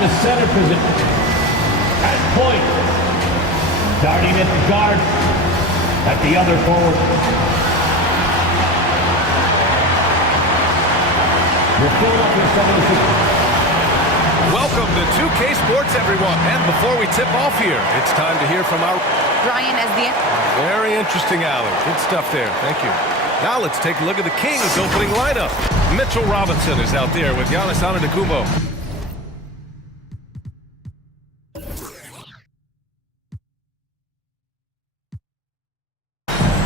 the center position. At point. Starting at the guard. At the other forward. Your Philadelphia 76ers. Welcome to 2K Sports, everyone. And before we tip off here, it's time to hear from our... Brian as the... Very interesting, Allie. Good stuff there. Thank you. Now let's take a look at the Kings' opening lineup. Mitchell Robinson is out there with Giannis Antetokounmpo.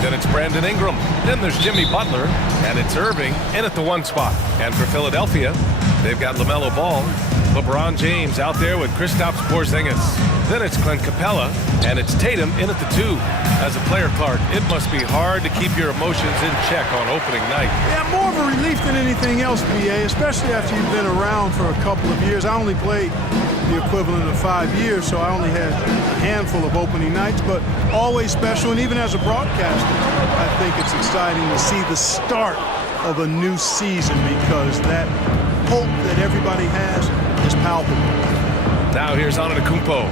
Then it's Brandon Ingram. Then there's Jimmy Butler. And it's Irving in at the 1 spot. And for Philadelphia, they've got LaMelo Ball, LeBron James out there with Kristaps Porzingis. Then it's Clint Capella, and it's Tatum in at the 2. As a player, Clark, it must be hard to keep your emotions in check on opening night. Yeah, more of a relief than anything else, BA, especially after you've been around for a couple of years. I only played the equivalent of 5 years, so I only had a handful of opening nights, but always special. And even as a broadcaster, I think it's exciting to see the start of a new season because that hope that everybody has is palpable. Now here's Antetokounmpo.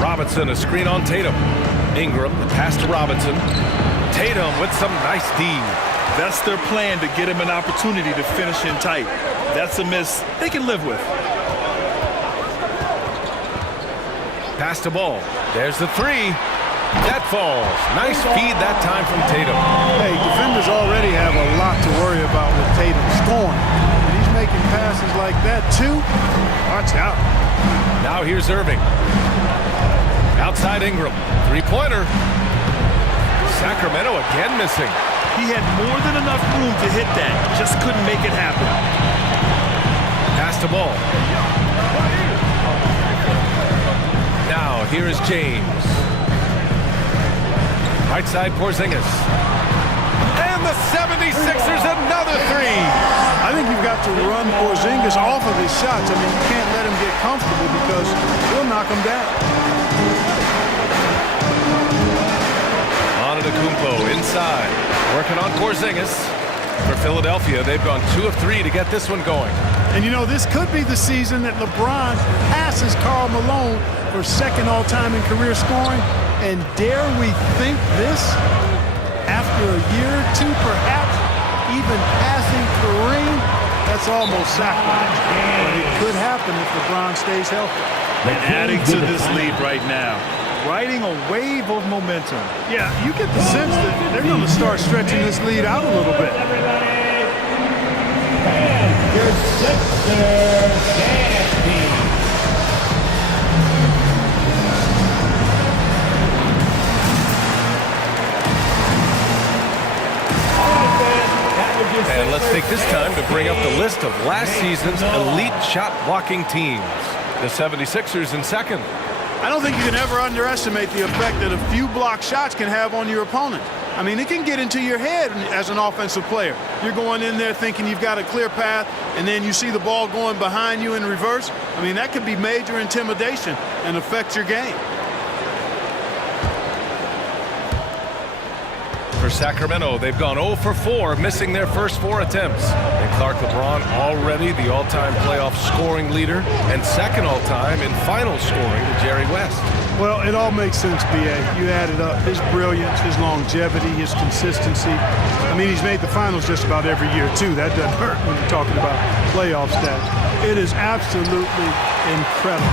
Robinson, a screen on Tatum. Ingram, the pass to Robinson. Tatum with some nice D. That's their plan, to get him an opportunity to finish in tight. That's a miss they can live with. Pass to Ball. There's the 3. That falls. Nice feed that time from Tatum. Hey, defenders already have a lot to worry about with Tatum scoring. And he's making passes like that, too. Watch out. Now here's Irving. Outside Ingram. 3-pointer. Sacramento again missing. He had more than enough room to hit that. Just couldn't make it happen. Pass to Ball. Now here is James. Right side Porzingis. And the 76ers another 3. I think you've got to run Porzingis off of his shots. I mean, you can't let him get comfortable because he'll knock him down. Antetokounmpo inside. Working on Porzingis. For Philadelphia, they've gone 2 of 3 to get this one going. And you know, this could be the season that LeBron passes Karl Malone for second all-time in career scoring. And dare we think this? After a year or 2, perhaps, even passing Kareem, that's almost sacrilege. But it could happen if LeBron stays healthy. And adding to this lead right now, riding a wave of momentum. Yeah, you get the sense that they're going to start stretching this lead out a little bit. And your Sixers team. And let's take this time to bring up the list of last season's elite shot blocking teams. The 76ers in second. I don't think you can ever underestimate the effect that a few block shots can have on your opponent. I mean, it can get into your head as an offensive player. You're going in there thinking you've got a clear path, and then you see the ball going behind you in reverse. I mean, that could be major intimidation and affect your game. For Sacramento, they've gone 0 for 4, missing their first 4 attempts. And Clark, LeBron already the all-time playoff scoring leader and second all-time in final scoring to Jerry West. Well, it all makes sense, B.A. You add it up. His brilliance, his longevity, his consistency. I mean, he's made the finals just about every year, too. That doesn't hurt when you're talking about playoff stats. It is absolutely incredible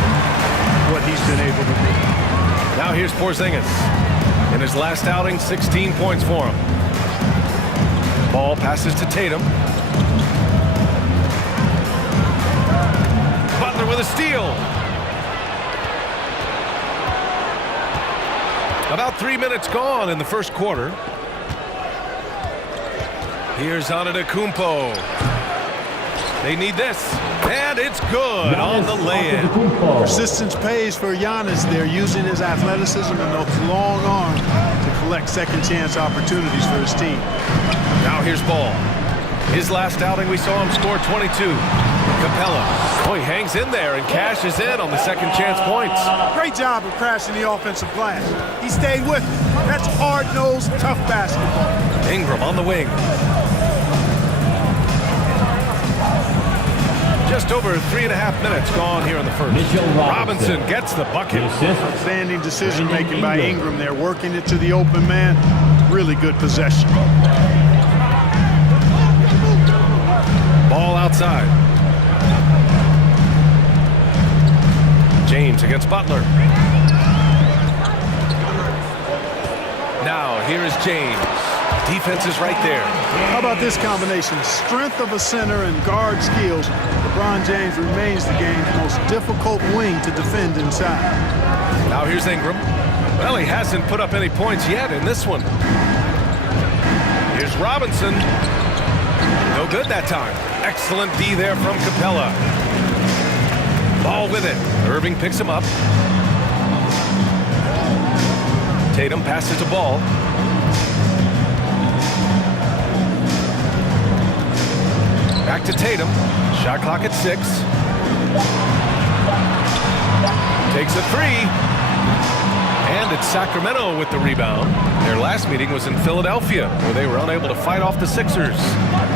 what he's been able to do. Now here's Porzingis. In his last outing, 16 points for him. Ball passes to Tatum. Butler with a steal. About 3 minutes gone in the first quarter. Here's Antetokounmpo. They need this. And it's good on the lay-in. Persistence pays for Giannis there, using his athleticism and those long arms to collect second chance opportunities for his team. Now here's Ball. His last outing, we saw him score 22. Capella. Oh, he hangs in there and cashes in on the second chance points. Great job of crashing the offensive glass. He stayed with it. That's hard-nosed, tough basketball. Ingram on the wing. Just over 3.5 minutes gone here in the first. Mitchell Robinson. Robinson gets the bucket. The assist. Outstanding decision making by Ingram there, working it to the open man. Really good possession. Ball outside. James against Butler. Now here is James. Defense is right there. How about this combination? Strength of a center and guard skills. LeBron James remains the game's most difficult wing to defend inside. Now here's Ingram. Well, he hasn't put up any points yet in this one. Here's Robinson. No good that time. Excellent D there from Capella. Ball with it. Irving picks him up. Tatum passes the ball. Back to Tatum. Shot clock at 6. Takes a 3. And it's Sacramento with the rebound. Their last meeting was in Philadelphia, where they were unable to fight off the Sixers.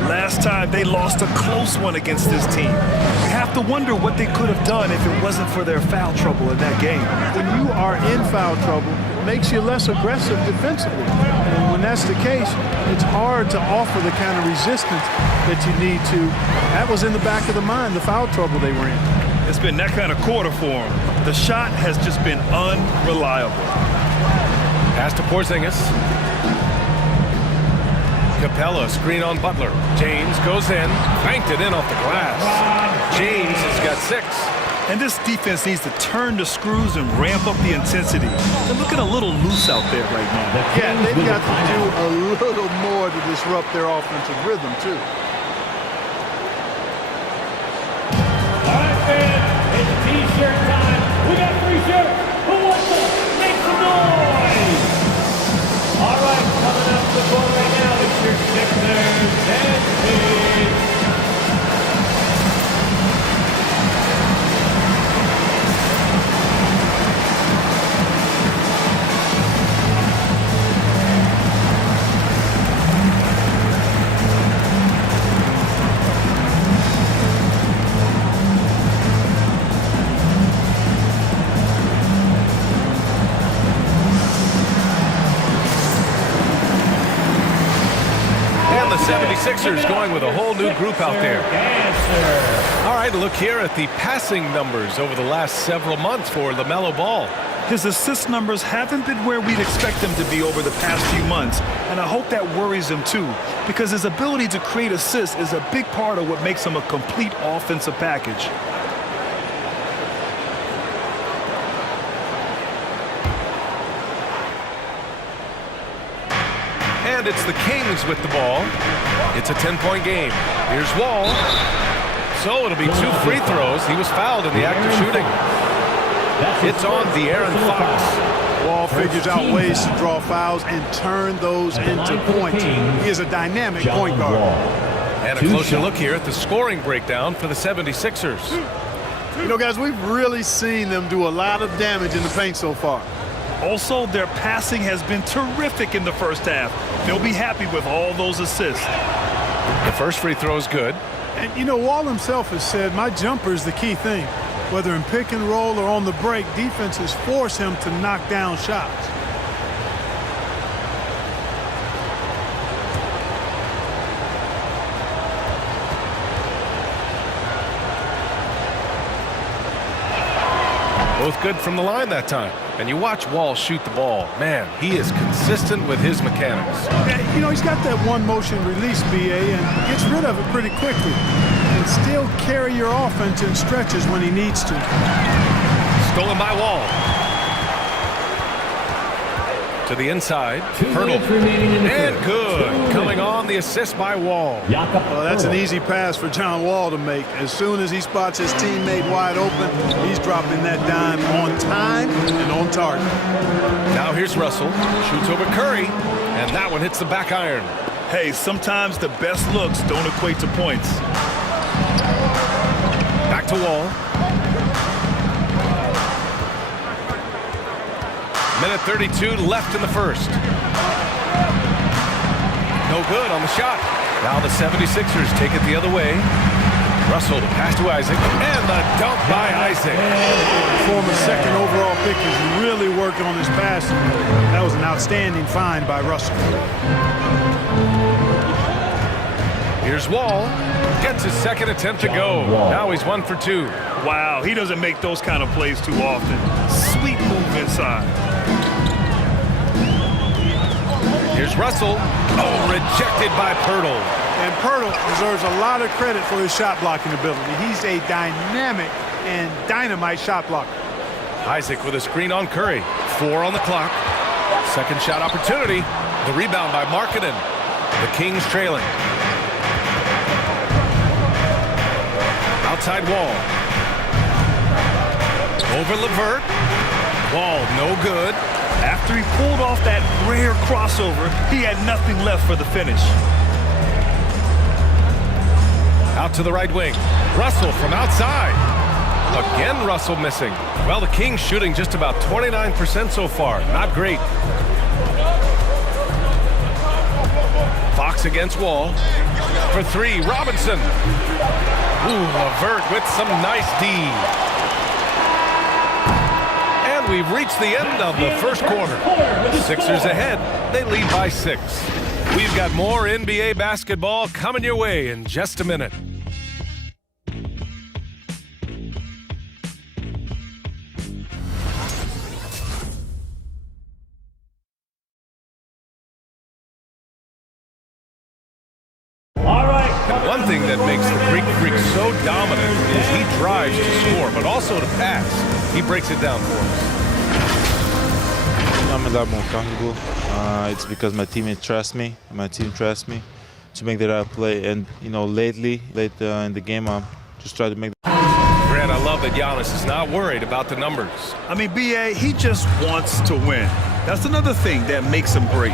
Last time they lost a close one against this team. You have to wonder what they could have done if it wasn't for their foul trouble in that game. When you are in foul trouble, it makes you less aggressive defensively. And when that's the case, it's hard to offer the kind of resistance that you need to. That was in the back of the mind, the foul trouble they were in. It's been that kind of quarter for them. The shot has just been unreliable. Pass to Porzingis. Capella screen on Butler. James goes in, banked it in off the glass. James has got 6. And this defense needs to turn the screws and ramp up the intensity. They're looking a little loose out there right now. Yeah, they've got to do a little more to disrupt their offensive rhythm, too. All right, fans, it's T-shirt time. We got 3 shirts. Who wants them? Make some noise. All right, coming up the board right now, it's your Sixers and Kings. And the 76ers going with a whole new group out there. All right, look here at the passing numbers over the last several months for LaMelo Ball. His assist numbers haven't been where we'd expect them to be over the past few months, and I hope that worries him too, because his ability to create assists is a big part of what makes him a complete offensive package. And it's the Kings with the ball. It's a 10-point game. Here's Wall. So it'll be 2 free throws. He was fouled in the act of shooting. It's on De'Aaron Fox. Wall figures out ways to draw fouls and turn those into points. He is a dynamic point guard. And a closer look here at the scoring breakdown for the 76ers. You know, guys, we've really seen them do a lot of damage in the paint so far. Also, their passing has been terrific in the first half. They'll be happy with all those assists. The first free throw is good. And, you know, Wall himself has said, my jumper is the key thing. Whether in pick and roll or on the break, defenses force him to knock down shots. Both good from the line that time. And you watch Wall shoot the ball. Man, he is consistent with his mechanics. Yeah, you know, he's got that one motion release, BA, and gets rid of it pretty quickly. And still carry your offense in stretches when he needs to. Stolen by Wall. To the inside. 2 Hurdle. minutes remaining in the And third. good. Coming on the assist by Wall. Jakob Well, that's an Poeltl. easy pass for John Wall to make. As soon as he spots his teammate wide open, he's dropping that dime on time and on target. Now here's Russell. Shoots over Curry. And that one hits the back iron. Hey, sometimes the best looks don't equate to points. Back to Wall. Minute 32 left in the first. No good on the shot. Now the 76ers take it the other way. Russell to pass to Isaac, and the dunk by Isaac. Former second overall pick is really working on his passing. That was an outstanding find by Russell. Here's Wall. Gets his second attempt to go. Now he's 1 for 2. Wow, he doesn't make those kind of plays too often. Sweet move inside. Here's Russell. Oh, rejected by Pirtle. And Pirtle deserves a lot of credit for his shot blocking ability. He's a dynamic and dynamite shot blocker. Isaac with a screen on Curry. 4 on the clock. Second shot opportunity. The rebound by Markkanen. The Kings trailing. Outside Wall. Over LeVert. Wall no good. After he pulled off that rare crossover, he had nothing left for the finish. Out to the right wing. Russell from outside. Again, Russell missing. Well, the Kings shooting just about 29% so far. Not great. Fox against Wall. For 3, Robinson. Ooh, LeVert with some nice D. And we've reached the end of the first quarter. Sixers ahead. They lead by 6. We've got more NBA basketball coming your way in just a minute. All right. One thing that makes the Greek Freak so dominant is he drives to score, but also to pass. He breaks it down for us. I'm a lot more comfortable. It's because my teammates trust me. My team trusts me to make the right play. And, you know, late in the game, I'm just trying to make Grant, I love that Giannis is not worried about the numbers. I mean, B.A., he just wants to win. That's another thing that makes him great.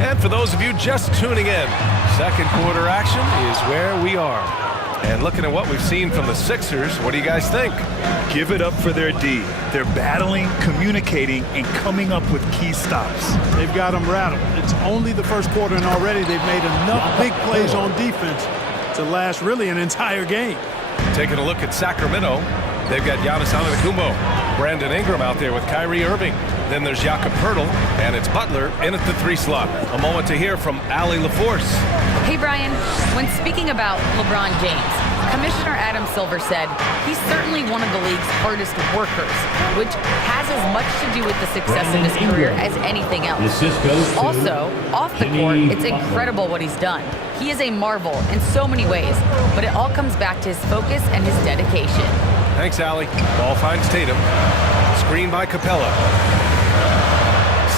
And for those of you just tuning in, second quarter action is where we are. And looking at what we've seen from the Sixers, what do you guys think? Give it up for their D. They're battling, communicating, and coming up with key stops. They've got them rattled. It's only the first quarter, and already they've made enough big plays on defense to last really an entire game. Taking a look at Sacramento, they've got Giannis Antetokounmpo, Brandon Ingram out there with Kyrie Irving. Then there's Jakob Poeltl, and it's Butler in at the 3 slot. A moment to hear from Allie LaForce. Hey, Brian, when speaking about LeBron James, Commissioner Adam Silver said he's certainly one of the league's hardest workers, which has as much to do with the success of his career as anything else. Also, off the court, it's incredible what he's done. He is a marvel in so many ways, but it all comes back to his focus and his dedication. Thanks, Allie. Ball finds Tatum. Screen by Capella.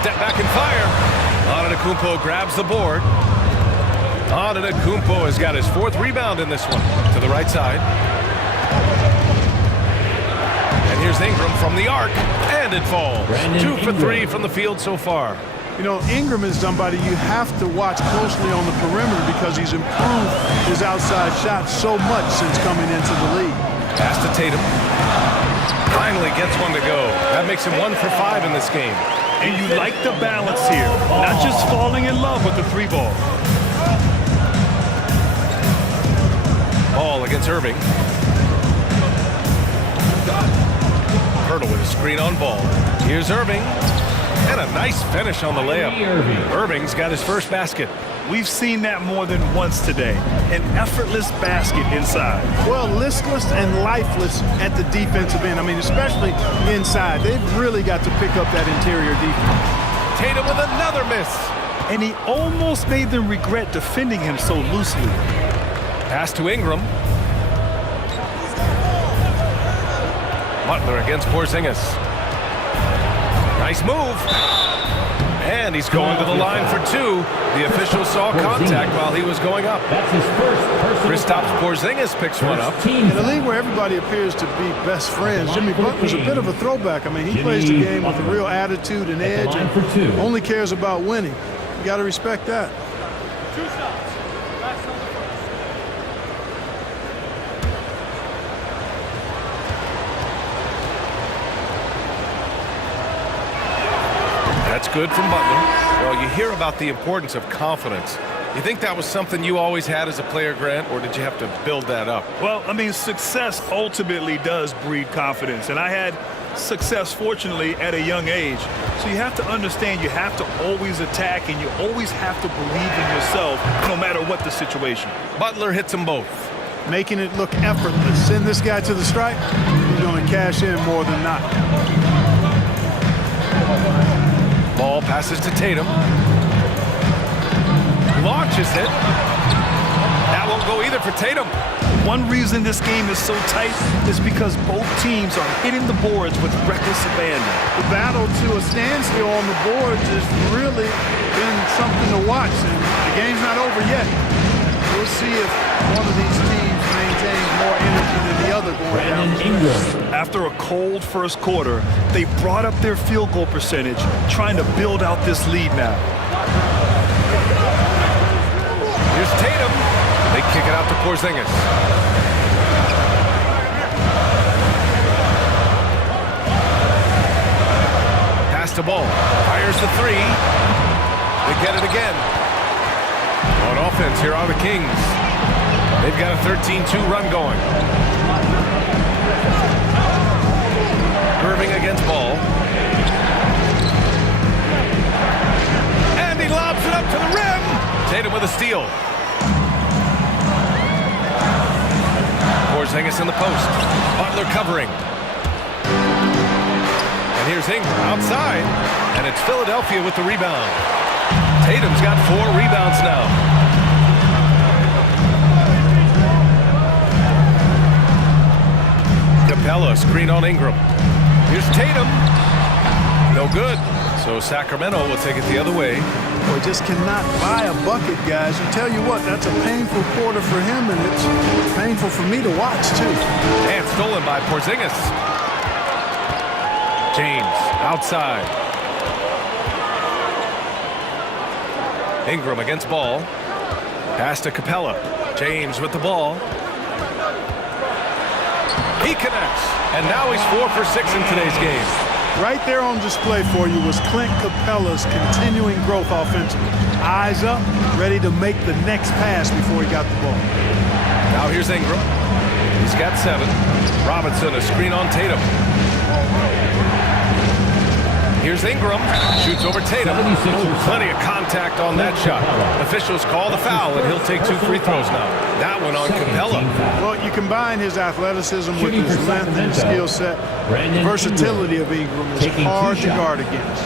Step back and fire. Antetokounmpo grabs the board. Antetokounmpo has got his 4th rebound in this one. To the right side. And here's Ingram from the arc. And it falls. 2 for 3 from the field so far. You know, Ingram is somebody you have to watch closely on the perimeter because he's improved his outside shot so much since coming into the league. Pass to Tatum. Finally gets one to go. That makes him 1 for 5 in this game. And you like the balance here, not just falling in love with the 3 ball. Ball against Irving. Poeltl with a screen on Ball. Here's Irving. And a nice finish on the layup. Irving's got his first basket. We've seen that more than once today. An effortless basket inside. Well, listless and lifeless at the defensive end. I mean, especially inside. They've really got to pick up that interior defense. Tatum with another miss. And he almost made them regret defending him so loosely. Pass to Ingram. Butler against Porzingis. Nice move. And he's going to the line for 2. The official saw contact while he was going up. That's his first personal Kristaps Porzingis picks one up. In a league where everybody appears to be best friends, Jimmy Butler's a bit of a throwback. I mean, he plays the game with a real attitude and edge and only cares about winning. You got to respect that. That's good from Butler. Well, you hear about the importance of confidence. You think that was something you always had as a player, Grant, or did you have to build that up? Well, I mean, success ultimately does breed confidence, and I had success, fortunately, at a young age. So you have to understand you have to always attack, and you always have to believe in yourself no matter what the situation. Butler hits them both. Making it look effortless. Send this guy to the stripe, he's going to cash in more than not. Ball passes to Tatum. Launches it. That won't go either for Tatum. One reason this game is so tight is because both teams are hitting the boards with reckless abandon. The battle to a standstill on the boards has really been something to watch, and the game's not over yet. We'll see if one of these teams maintains more energy than the other going down. After a cold first quarter, they brought up their field goal percentage, trying to build out this lead now. Here's Tatum. They kick it out to Porzingis. Pass the ball. Fires the three. They get it again. On offense, here are the Kings. They've got a 13-2 run going. Irving against Ball. And he lobs it up to the rim. Tatum with a steal. Porzingis in the post. Butler covering. And here's Ingram outside. And it's Philadelphia with the rebound. Tatum's got 4 rebounds now. Capella screen on Ingram. Here's Tatum. No good. So Sacramento will take it the other way. Boy, just cannot buy a bucket, guys. I tell you what, that's a painful quarter for him, and it's painful for me to watch, too. And stolen by Porzingis. James outside. Ingram against Ball. Pass to Capella. James with the ball. He connects. And now he's 4 for 6 in today's game. Right there on display for you was Clint Capella's continuing growth offensively. Eyes up, ready to make the next pass before he got the ball. Now here's Ingram. He's got 7. Robinson, a screen on Tatum. Here's Ingram. Shoots over Tatum. Plenty of contact on that shot. Officials call the foul, and he'll take 2 free throws now. That one on Capella. Well, you combine his athleticism with his length and skill set. The versatility of Ingram is hard to guard against.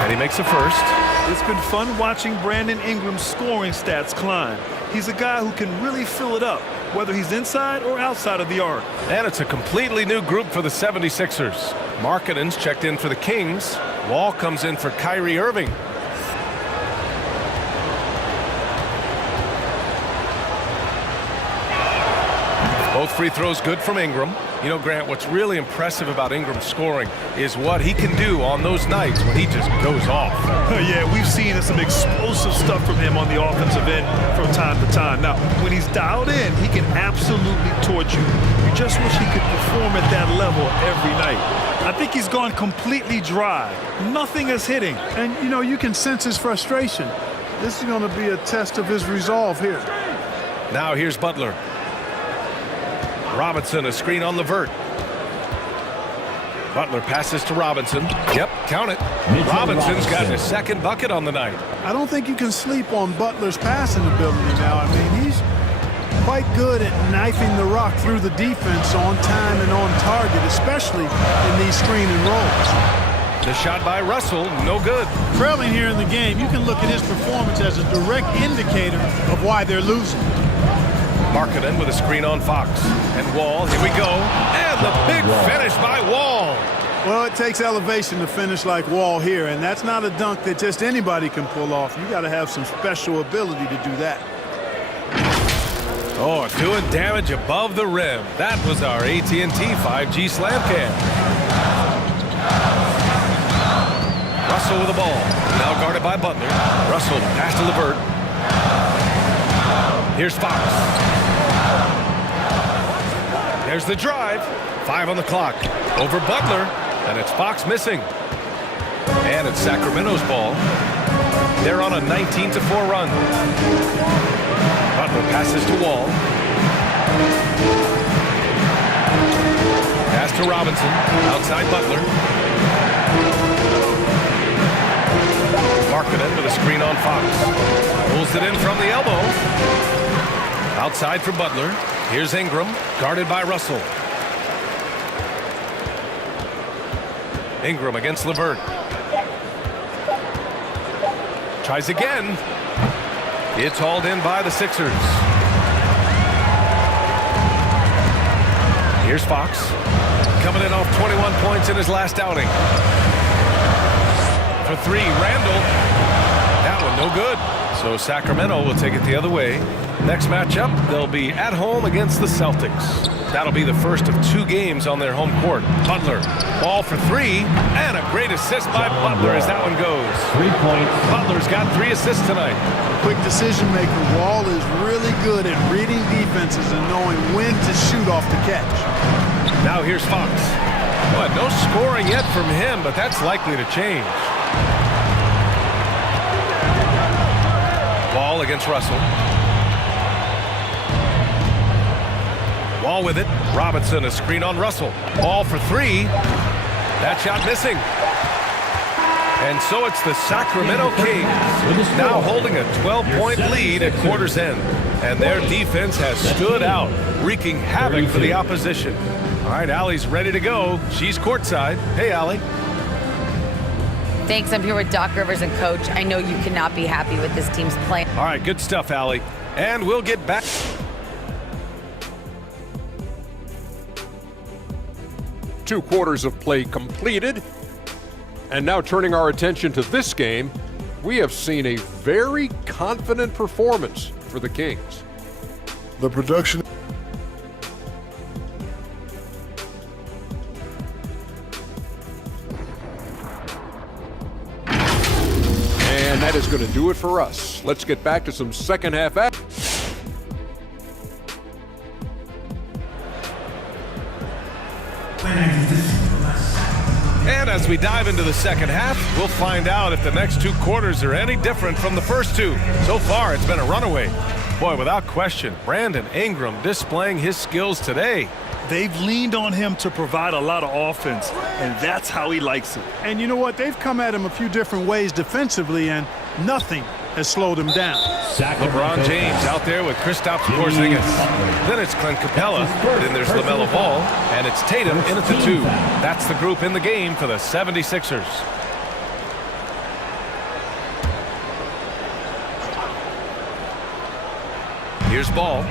And he makes a first. It's been fun watching Brandon Ingram's scoring stats climb. He's a guy who can really fill it up, whether he's inside or outside of the arc. And it's a completely new group for the 76ers. Markkanen's checked in for the Kings. Wall comes in for Kyrie Irving. Both free throws good from Ingram. You know, Grant, what's really impressive about Ingram's scoring is what he can do on those nights when he just goes off. Yeah, we've seen some explosive stuff from him on the offensive end from time to time. Now, when he's dialed in, he can absolutely torch you. You just wish he could perform at that level every night. I think he's gone completely dry. Nothing is hitting. And, you know, you can sense his frustration. This is going to be a test of his resolve here. Now here's Butler. Robinson, a screen on LeVert. Butler passes to Robinson. Yep, count it. Robinson's got his 2nd bucket on the night. I don't think you can sleep on Butler's passing ability now. I mean, he's quite good at knifing the rock through the defense on time and on target, especially in these screen and rolls. The shot by Russell, no good. Trailing here in the game, you can look at his performance as a direct indicator of why they're losing. Markkanen with a screen on Fox. And Wall, here we go. And the big finish by Wall. Well, it takes elevation to finish like Wall here, and that's not a dunk that just anybody can pull off. You got to have some special ability to do that. Oh, doing damage above the rim. That was our AT&T 5G Slam Cam. Russell with the ball. Now guarded by Butler. Russell pass to LeVert. Here's Fox. There's the drive. 5 on the clock. Over Butler. And it's Fox missing. And it's Sacramento's ball. They're on a 19-4 run. Butler passes to Wall. Pass to Robinson. Outside Butler. Markkanen with a screen on Fox. Pulls it in from the elbow. Outside for Butler. Here's Ingram. Guarded by Russell. Ingram against LeVert. Tries again. It's hauled in by the Sixers. Here's Fox. Coming in off 21 points in his last outing. For 3, Randall. That one no good. So Sacramento will take it the other way. Next matchup, they'll be at home against the Celtics. That'll be the first of 2 games on their home court. Butler, ball for 3, and a great assist by Butler as that one goes. 3 points. Butler's got 3 assists tonight. Quick decision maker. Wall is really good at reading defenses and knowing when to shoot off the catch. Now here's Fox. Well, no scoring yet from him, but that's likely to change. Ball against Russell. Wall with it. Robinson, a screen on Russell. Ball for 3. That shot missing. And so it's the Sacramento Kings now holding a 12-point lead at quarter's end. And their defense has stood out, wreaking havoc for the opposition. All right, Allie's ready to go. She's courtside. Hey, Allie. Thanks. I'm here with Doc Rivers and Coach. I know you cannot be happy with this team's play. All right, good stuff, Allie. And we'll get back. 2 quarters of play completed. And now turning our attention to this game, we have seen a very confident performance for the Kings. The production. And that is going to do it for us. Let's get back to some second half action. And as we dive into the second half, we'll find out if the next 2 quarters are any different from the first 2. So far, it's been a runaway. Boy, without question, Brandon Ingram displaying his skills today. They've leaned on him to provide a lot of offense, and that's how he likes it. And you know what? They've come at him a few different ways defensively, and nothing has slowed him down. LeBron James out there with Kristaps Porzingis. Then it's Clint Capella. Then there's LaMelo Ball. And it's Tatum in at the 2. That's the group in the game for the 76ers. Here's Ball.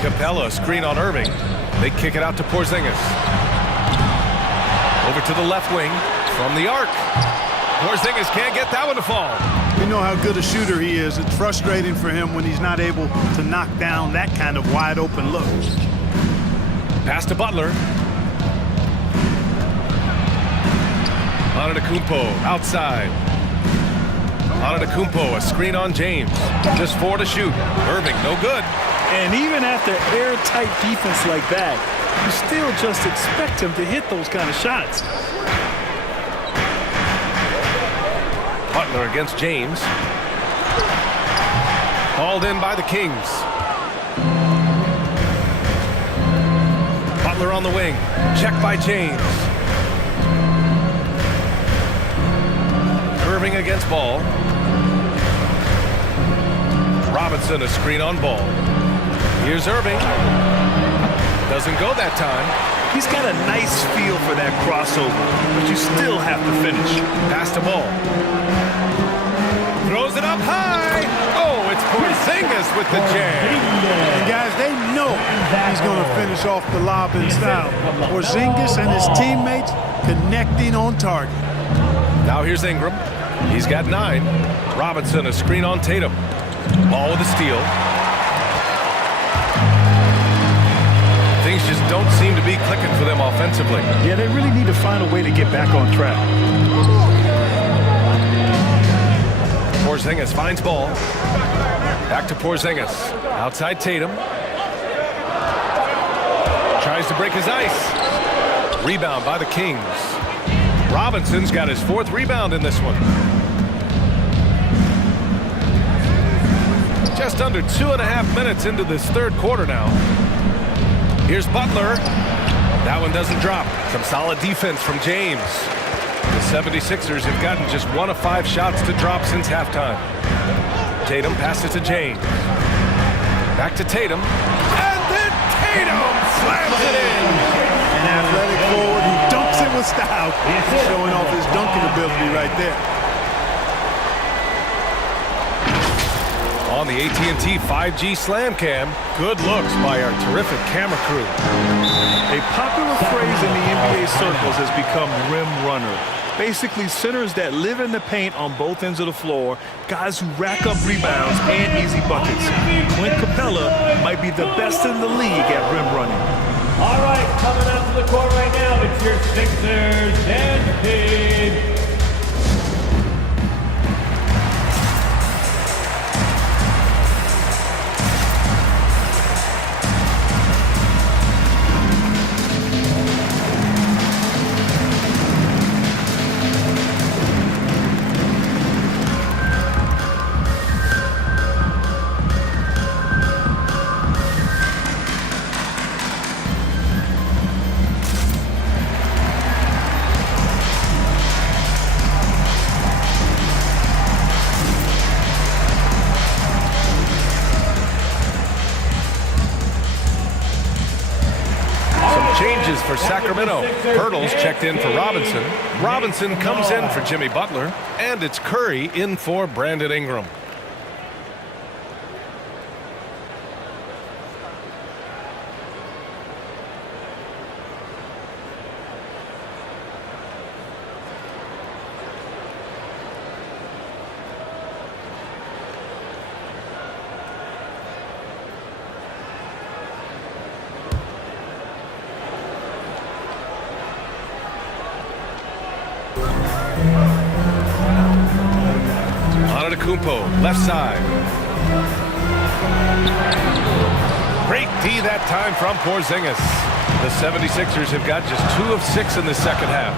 Capella, screen on Irving. They kick it out to Porzingis. Over to the left wing from the arc. Porzingis can't get that one to fall. We know how good a shooter he is. It's frustrating for him when he's not able to knock down that kind of wide open look. Pass to Butler. Antetokounmpo outside. Antetokounmpo, a screen on James. Just 4 to shoot. Irving, no good. And even after airtight defense like that, you still just expect him to hit those kind of shots. Butler against James. Hauled in by the Kings. Butler on the wing. Check by James. Irving against Ball. Robinson, a screen on Ball. Here's Irving. Doesn't go that time. He's got a nice feel for that crossover, but you still have to finish. Pass to Ball. Throws it up high. Oh, it's Porzingis with the jam. And guys, they know he's going to finish off the lob in style. Porzingis and his teammates connecting on target. Now here's Ingram. He's got 9. Robinson, a screen on Tatum. Ball with a steal. Things just don't seem to be clicking for them offensively. Yeah, they really need to find a way to get back on track. Porzingis finds ball. Back to Porzingis. Outside Tatum. Tries to break his ice. Rebound by the Kings. Robinson's got his 4th rebound in this one. Just under 2.5 minutes into this 3rd quarter now. Here's Butler. That one doesn't drop. Some solid defense from James. The 76ers have gotten just 1 of 5 shots to drop since halftime. Tatum passes to James. Back to Tatum. And then Tatum slams it in. An athletic forward who dunks it with style. Showing off his dunking ability right there. On the AT&T 5G Slam Cam, good looks by our terrific camera crew. A popular phrase in the NBA circles has become rim runner. Basically, centers that live in the paint on both ends of the floor, guys who rack up rebounds and easy buckets. Clint Capella might be the best in the league at rim running. All right, coming out to the court right now, it's your Sixers and Kings. Changes for Sacramento. Pirtles checked in for Robinson. Robinson comes in for Jimmy Butler. And it's Curry in for Brandon Ingram. Antetokounmpo, left side. Great D that time from Porzingis. The 76ers have got just 2 of 6 in the second half.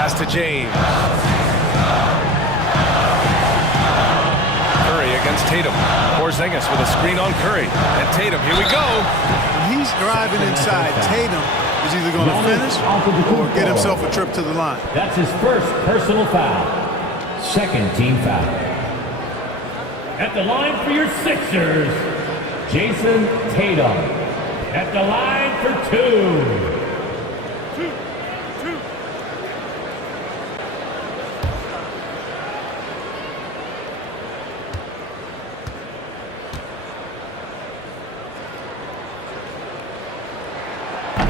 Pass to James. Curry against Tatum. Porzingis with a screen on Curry. And Tatum, here we go. When he's driving inside, Tatum is either going to finish or get himself a trip to the line. That's his first personal foul. 2nd team foul. At the line for your Sixers, Jason Tatum. At the line for 2.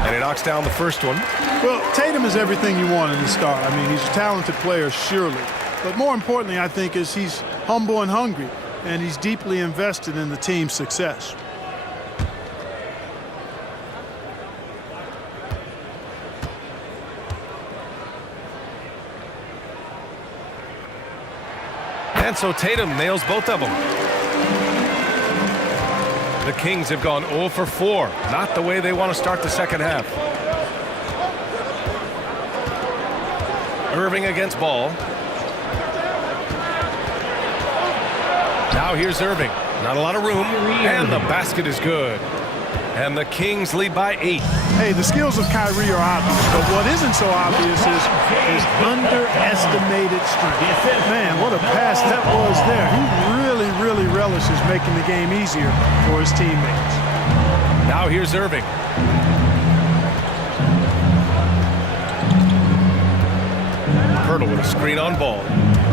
And he knocks down the first one. Well, Tatum is everything you want in a star. I mean, he's a talented player, surely. But more importantly, I think, is he's humble and hungry, and he's deeply invested in the team's success. And so Tatum nails both of them. The Kings have gone 0 for 4. Not the way they want to start the second half. Irving against Ball. Now here's Irving. Not a lot of room. And the basket is good. And the Kings lead by 8. Hey, the skills of Kyrie are obvious, but what isn't so obvious is his underestimated strength. Man, what a pass that was there. He really relishes making the game easier for his teammates. Now here's Irving. Pirtle with a screen on Ball.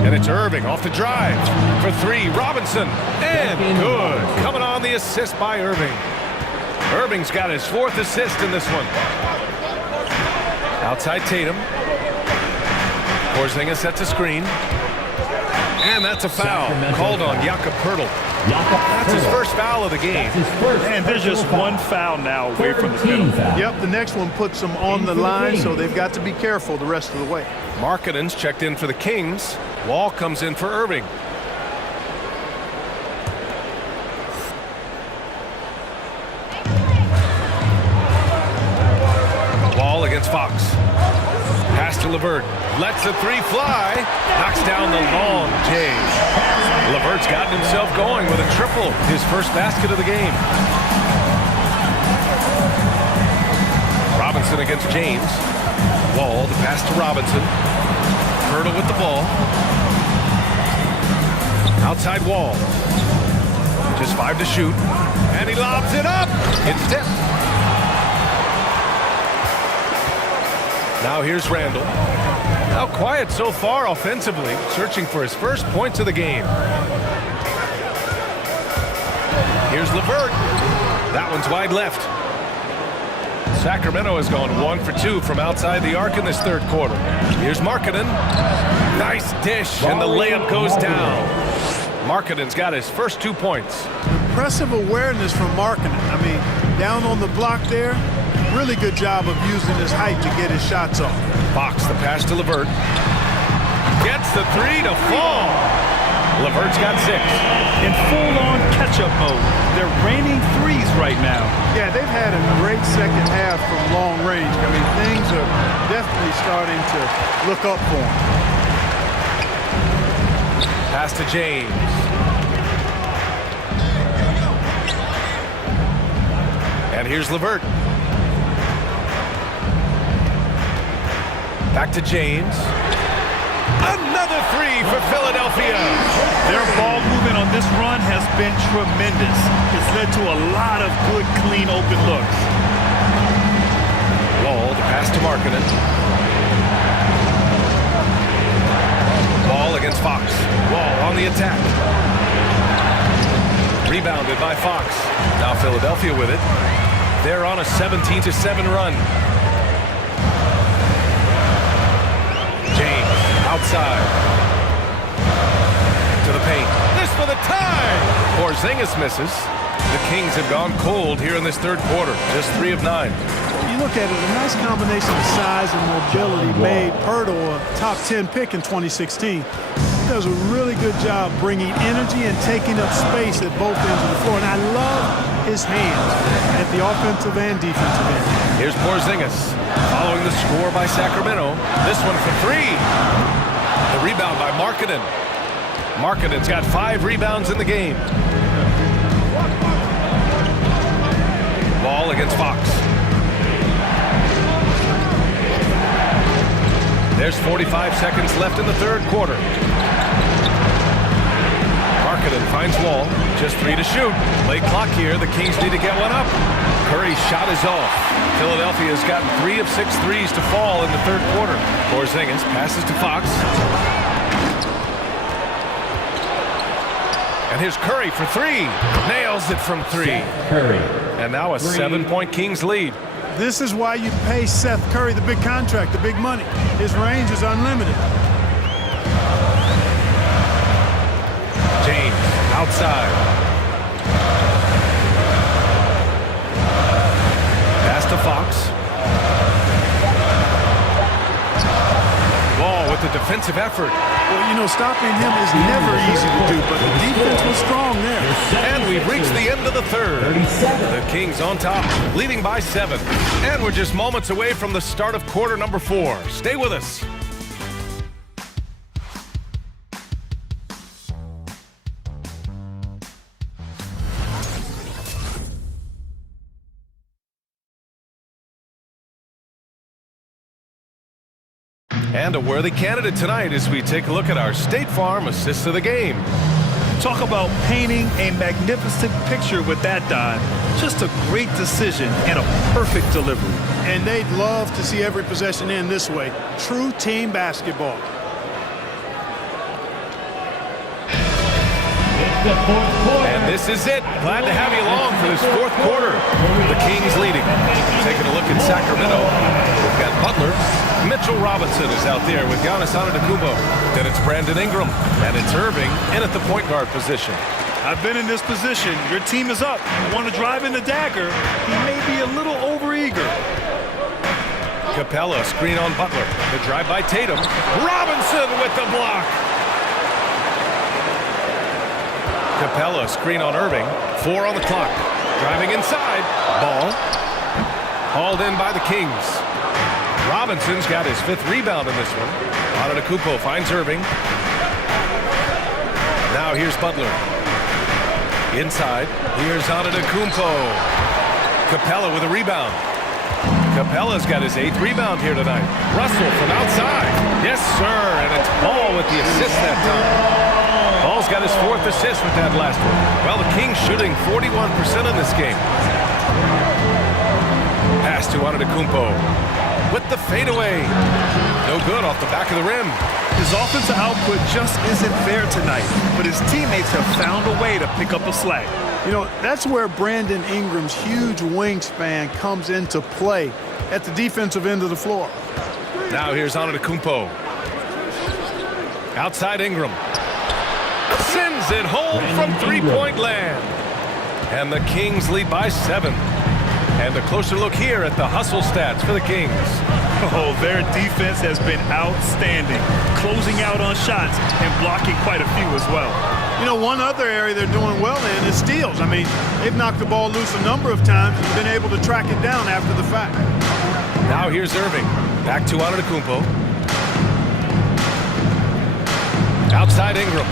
And it's Irving off the drive. For 3, Robinson. And good. Coming on the assist by Irving. Irving's got his 4th assist in this one. Outside Tatum. Porzingis sets a screen. And that's a foul called on Jakob Poeltl. That's his first foul of the game. And there's just one foul now away from the penalty. Yep, the next one puts them on the line, so they've got to be careful the rest of the way. Markkanen's checked in for the Kings. Wall comes in for Irving. Wall against Fox. Pass to LeVert. Lets the three fly. Knocks down the long J. LeVert's gotten himself going with a triple. His first basket of the game. Robinson against James. Wall, the pass to Robinson. Poeltl with the ball. Outside Wall. Just 5 to shoot. And he lobs it up. It's tipped. Now here's Randall. Now quiet so far offensively, searching for his first points of the game. Here's LeVert. That one's wide left. Sacramento has gone 1 for 2 from outside the arc in this third quarter. Here's Markkanen. Nice dish, and the layup goes down. Markkanen's got his first 2 points. Impressive awareness from Markkanen. I mean, down on the block there, really good job of using his height to get his shots off. Fox, the pass to LeVert. Gets the three to fall. LeVert's got 6. In full-on catch-up mode. They're raining threes right now. Yeah, they've had a great second half from long range. I mean, things are definitely starting to look up for them. Pass to James. And here's LeVert. Back to James. Another three for Philadelphia. Their ball movement on this run has been tremendous. It's led to a lot of good, clean, open looks. Wall, the pass to Markkanen. Ball against Fox. Wall on the attack. Rebounded by Fox. Now Philadelphia with it. They're on a 17-7 run. James outside. To the paint. This for the tie. Porzingis misses. The Kings have gone cold here in this third quarter. Just 3 of 9. You look at it, a nice combination of size and mobility made Poeltl a top 10 pick in 2016. He does a really good job bringing energy and taking up space at both ends of the floor. And I love his hands at the offensive and defensive end. Here's Porzingis following the score by Sacramento. This one for 3. The rebound by Markkanen. Markkanen's got 5 rebounds in the game. Ball against Fox. There's 45 seconds left in the third quarter. Markkanen finds Wall. Just 3 to shoot. Late clock here. The Kings need to get one up. Curry's shot is off. Philadelphia has gotten 3 of 6 threes to fall in the third quarter. Porzingis passes to Fox. And here's Curry for 3. Nails it from 3. Curry. And now a 7-point Kings lead. This is why you pay Seth Curry the big contract, the big money. His range is unlimited. James outside. Pass to Fox. Wall with the defensive effort. Well, you know, stopping him is never easy to do, but the defense was strong there. And we've reached the end of the third. The Kings on top, leading by 7. And we're just moments away from the start of quarter number 4. Stay with us. And a worthy candidate tonight as we take a look at our State Farm assists of the game. Talk about painting a magnificent picture with that dive. Just a great decision and a perfect delivery. And they'd love to see every possession end this way. True team basketball. It's the fourth quarter. And This is it. Glad to have you along for this fourth quarter. The Kings leading. Taking a look at Sacramento. We've got Butler. Mitchell Robinson is out there with Giannis Antetokounmpo. Then it's Brandon Ingram. And it's Irving in at the point guard position. I've been in this position. Your team is up. You want to drive in the dagger. He may be a little overeager. Capella, screen on Butler. The drive by Tatum. Robinson with the block. Capella, screen on Irving. 4 on the clock. Driving inside. Ball. Hauled in by the Kings. Robinson's got his 5th rebound in this one. Antetokounmpo finds Irving. Now here's Butler. Inside. Here's Antetokounmpo. Capella with a rebound. Capella's got his 8th rebound here tonight. Russell from outside. Yes, sir. And it's Ball with the assist that time. Ball's got his 4th assist with that last one. Well, the Kings shooting 41% in this game. Pass to Antetokounmpo with the fadeaway. No good off the back of the rim. His offensive output just isn't there tonight, but his teammates have found a way to pick up the slack. You know, that's where Brandon Ingram's huge wingspan comes into play at the defensive end of the floor. Now here's Antetokounmpo. Outside Ingram. Sends it home from three-point land. And the Kings lead by 7. And a closer look here at the hustle stats for the Kings. Oh, their defense has been outstanding, closing out on shots and blocking quite a few as well. You know, one other area they're doing well in is steals. I mean, they've knocked the ball loose a number of times and been able to track it down after the fact. Now here's Irving. Back to Antetokounmpo. Outside Ingram.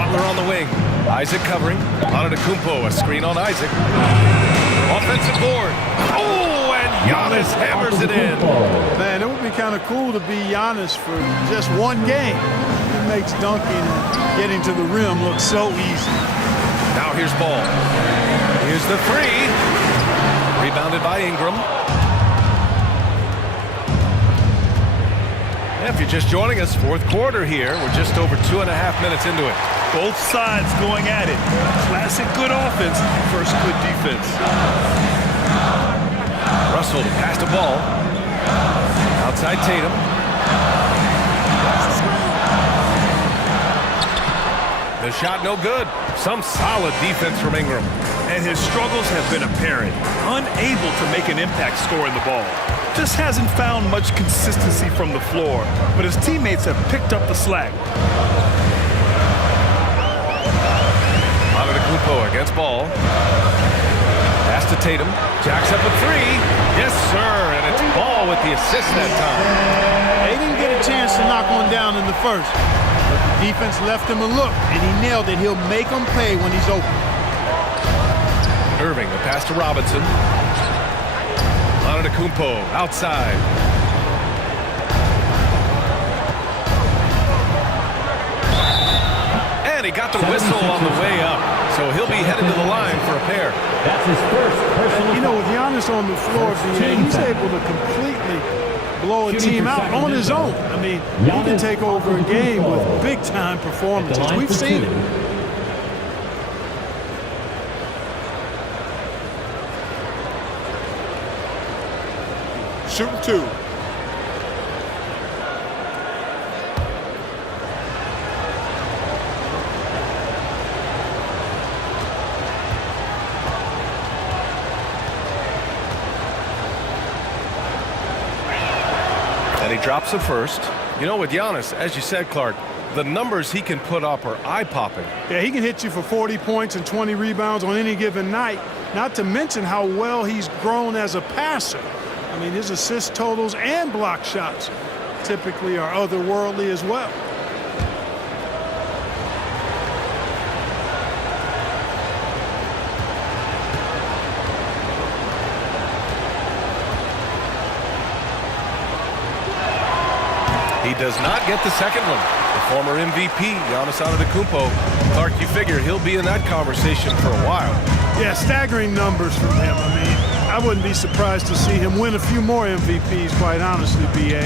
Butler on the wing. Isaac covering. Antetokounmpo, a screen on Isaac. Offensive board. Oh, and Giannis hammers it in. Man, it would be kind of cool to be Giannis for just one game. It makes dunking and getting to the rim look so easy. Now here's Ball. Here's the 3. Rebounded by Ingram. If you're just joining us, fourth quarter here. We're just over 2.5 minutes into it. Both sides going at it. Classic good offense versus good defense. Russell passed the ball. Outside Tatum. The shot no good. Some solid defense from Ingram. And his struggles have been apparent. Unable to make an impact scoring the ball. Just hasn't found much consistency from the floor. But his teammates have picked up the slack. Antetokounmpo against Ball. Pass to Tatum. Jacks up a 3. Yes, sir. And it's Ball with the assist that time. They didn't get a chance to knock one down in the first. But the defense left him a look, and he nailed it. He'll make them pay when he's open. Irving, the pass to Robinson. Antetokounmpo outside. And he got the whistle on the way up. So he'll be headed to the line for a pair. That's his first personal. You know, with Giannis on the floor, he's able to completely blow a team out on his own. I mean, he can take over a game with big-time performances. We've seen it. Shooting 2. And he drops the first. You know, with Giannis, as you said, Clark, the numbers he can put up are eye-popping. Yeah, he can hit you for 40 points and 20 rebounds on any given night, not to mention how well he's grown as a passer. I mean, his assist totals and block shots typically are otherworldly as well. He does not get the second one. The former MVP, Giannis Antetokounmpo. Clark, you figure he'll be in that conversation for a while. Yeah, staggering numbers from him. I mean, I wouldn't be surprised to see him win a few more MVPs, quite honestly, B.A.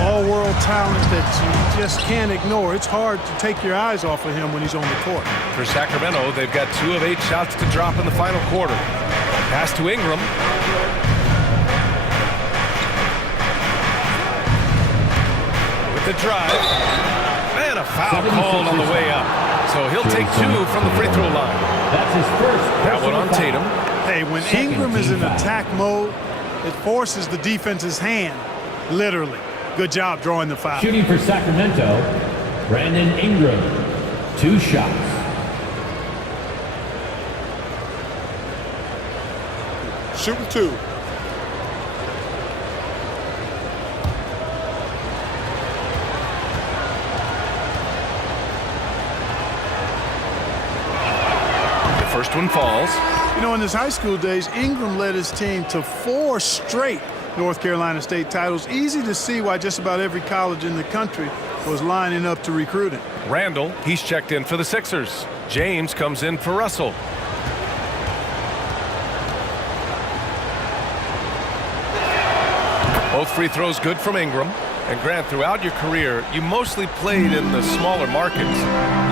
all-world talent that you just can't ignore. It's hard to take your eyes off of him when he's on the court. For Sacramento, they've got 2 of 8 shots to drop in the final quarter. Pass to Ingram. With the drive. And a foul called on the way up. So he'll take 2 from the free throw line. That's his first. That one on Tatum. Hey, when Ingram is in attack mode, it forces the defense's hand, literally. Good job drawing the foul. Shooting for Sacramento, Brandon Ingram. 2 shots. Shooting 2. The first one falls. You know, in his high school days, Ingram led his team to 4 straight North Carolina State titles. Easy to see why just about every college in the country was lining up to recruit him. Randall, he's checked in for the Sixers. James comes in for Russell. Both free throws good from Ingram. And Grant, throughout your career, you mostly played in the smaller markets.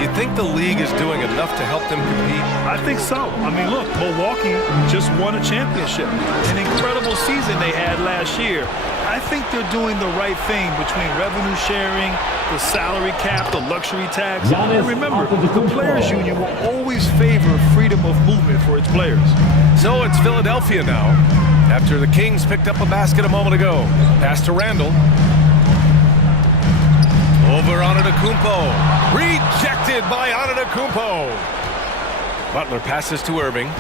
You think the league is doing enough to help them compete? I think so. I mean, look, Milwaukee just won a championship. An incredible season they had last year. I think they're doing the right thing between revenue sharing, the salary cap, the luxury tax. And remember, the Players Union will always favor freedom of movement for its players. So it's Philadelphia now, after the Kings picked up a basket a moment ago. Pass to Randall. Over Antetokounmpo. Rejected by Antetokounmpo. Butler passes to Irving.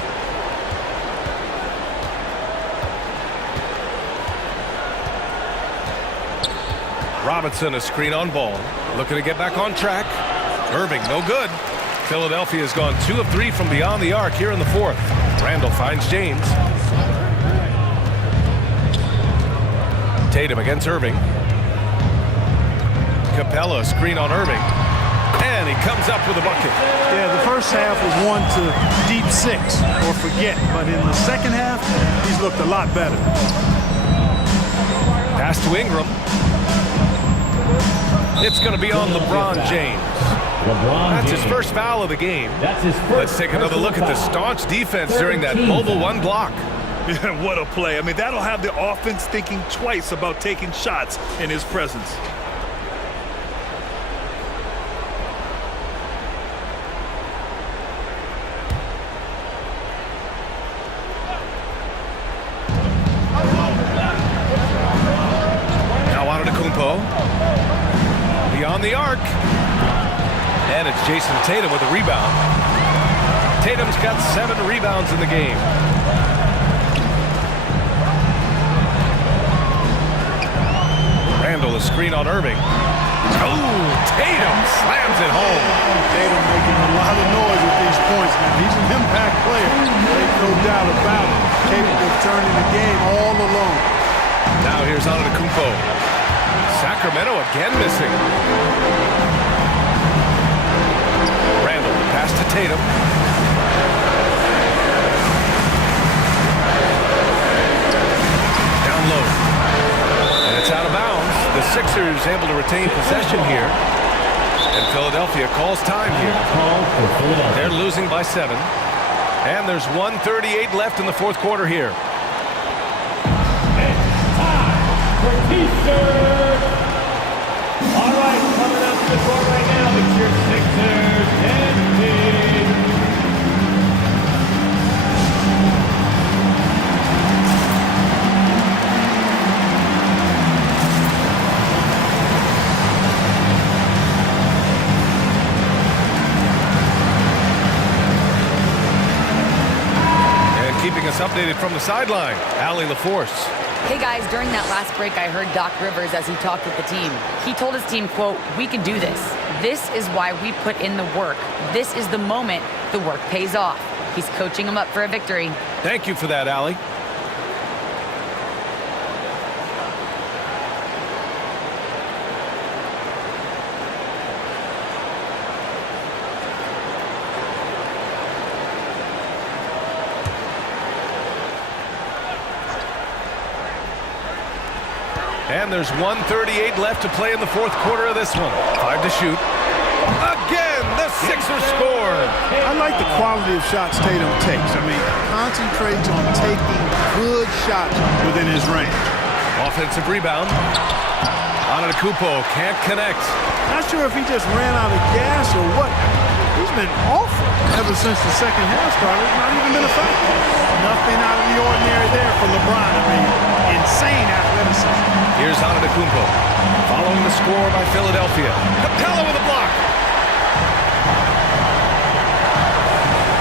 Robinson, a screen on ball. Looking to get back on track. Irving, no good. Philadelphia has gone 2 of 3 from beyond the arc here in the 4th. Randall finds James. Tatum against Irving. Capella, screen on Irving. And he comes up with a bucket. Yeah, the first half was 1 to deep 6 or forget. But in the second half, he's looked a lot better. Pass to Ingram. It's going to be on LeBron James. That's his first foul of the game. That's his first. Let's take another look at the staunch defense during that mobile 1 block. Yeah, what a play. I mean, that'll have the offense thinking twice about taking shots in his presence. Now Antetokounmpo. Beyond the arc. And it's Jason Tatum with a rebound. Tatum's got 7 rebounds in the game. Randall, a screen on Irving. Oh, Tatum slams it home. Tatum making a lot of noise with these points, man. He's an impact player. There's no doubt about it. Capable of turning the game all alone. Now here's Antetokounmpo. Sacramento again missing. Randall, pass to Tatum. Down low. And it's out of bounds. The Sixers able to retain possession here. And Philadelphia calls time here. They're losing by 7. And there's 1:38 left in the 4th quarter here. For T-shirt. All right, coming up to the court right now, it's your Sixers and Kings. And keeping us updated from the sideline, Allie LaForce. Hey guys, during that last break, I heard Doc Rivers as he talked with the team. He told his team, quote, "We can do this. This is why we put in the work. This is the moment the work pays off." He's coaching them up for a victory. Thank you for that, Allie. And there's 1:38 left to play in the fourth quarter of this one. 5 to shoot. Again, the Sixers score. I like the quality of shots Tatum takes. I mean, concentrates on taking good shots within his range. Offensive rebound. Antetokounmpo can't connect. Not sure if he just ran out of gas or what. He's been awful ever since the second half started. Not even been a factor. Nothing out of the ordinary there for LeBron. I mean, insane athleticism. Here's Antetokounmpo. Following the score by Philadelphia. Capella with a block.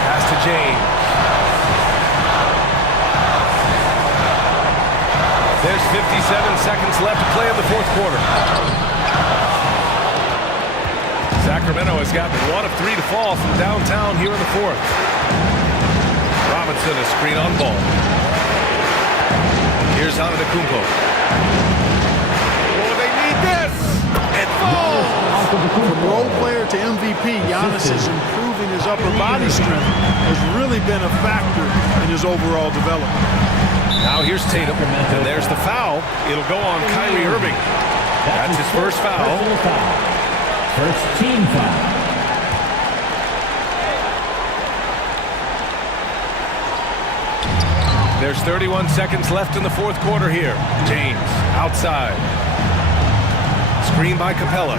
Pass to James. There's 57 seconds left to play in the fourth quarter. Sacramento has gotten 1 of 3 to fall from downtown here in the fourth. Robinson, a screen on ball. Here's Antetokounmpo. Oh, they need this! It falls! From role player to MVP, Giannis is improving his upper body strength. Has really been a factor in his overall development. Now here's Tatum, and there's the foul. It'll go on Kyrie Irving. That's his first foul. First team foul. There's 31 seconds left in the fourth quarter here. James, outside. Screen by Capella.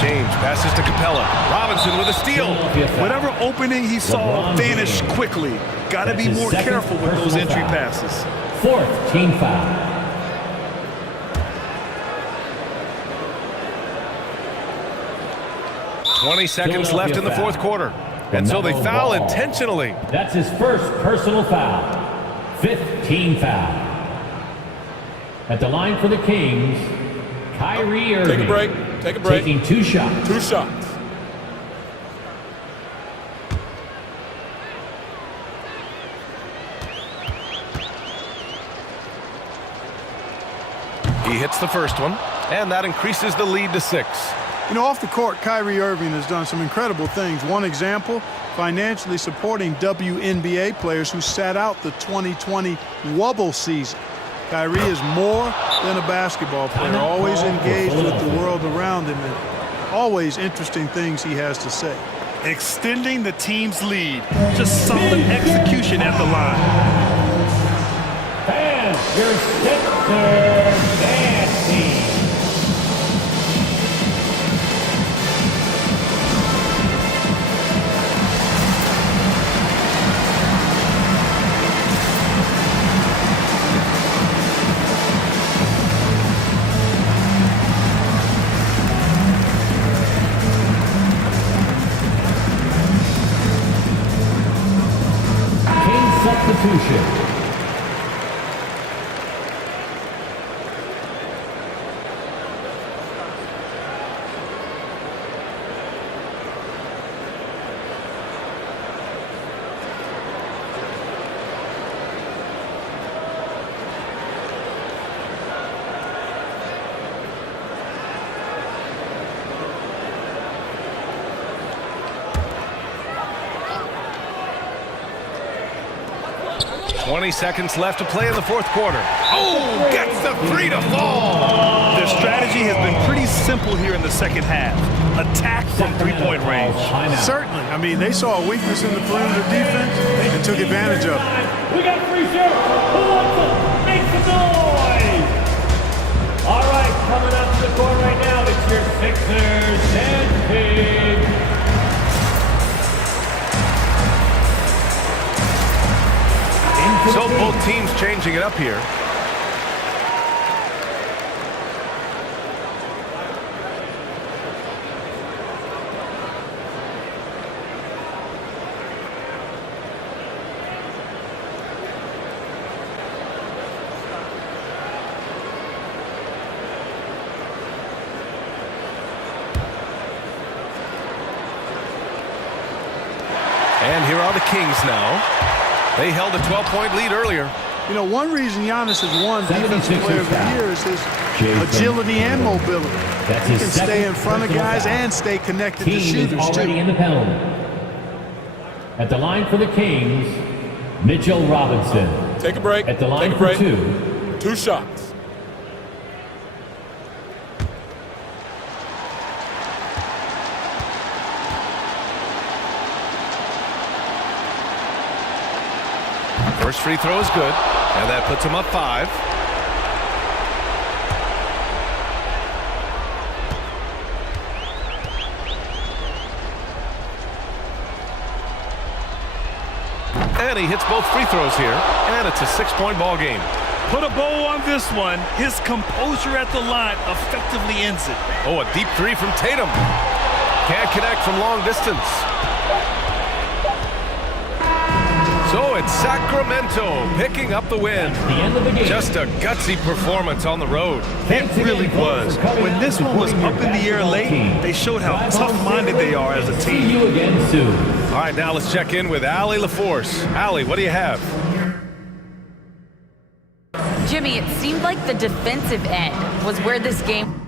James passes to Capella. Robinson with a steal. Whatever opening he saw vanished quickly. Got to be more careful with those entry passes. Fourth team foul. 20 seconds left in the fourth quarter. And so they foul intentionally. That's his first personal foul. Fifth team foul. At the line for the Kings, Kyrie Irving. Take a break. Take a break. Taking 2 shots. 2 shots. He hits the first one, and that increases the lead to 6. You know, off the court, Kyrie Irving has done some incredible things. One example, financially supporting WNBA players who sat out the 2020 Wubble season. Kyrie is more than a basketball player, always engaged with the world around him, and always interesting things he has to say. Extending the team's lead. Just solid execution at the line. And your Sixers dance team. Substitution. Seconds left to play in the fourth quarter. Oh, gets the 3 to fall. Their strategy has been pretty simple here in the second half. Attack from three-point range. Certainly. I mean, they saw a weakness in the perimeter defense and took advantage of it. We got free shoot. Who wants it? Make some noise. All right, coming up to the court right now, it's your Sixers and Kings. So both teams changing it up here. And here are the Kings now. They held a 12-point lead earlier. You know, one reason Giannis has won Defensive Player of the Year is his agility and mobility. He can stay in front of guys and stay connected to shooters, already too. in the penalty. At the line for the Kings, Mitchell Robinson. Take a break. At the line Take a for break. 2. 2 shots. First free throw is good, and that puts him up 5. And he hits both free throws here, and it's a 6-point ball game. Put a bow on this one. His composure at the line effectively ends it. Oh, a deep 3 from Tatum. Can't connect from long distance. So it's Sacramento picking up the win. The end of the game. Just a gutsy performance on the road. It really was. When this one was up in the air late, they showed how tough-minded they are as a See team. you again soon. All right, now let's check in with Allie LaForce. Allie, what do you have? Jimmy, it seemed like the defensive end was where this game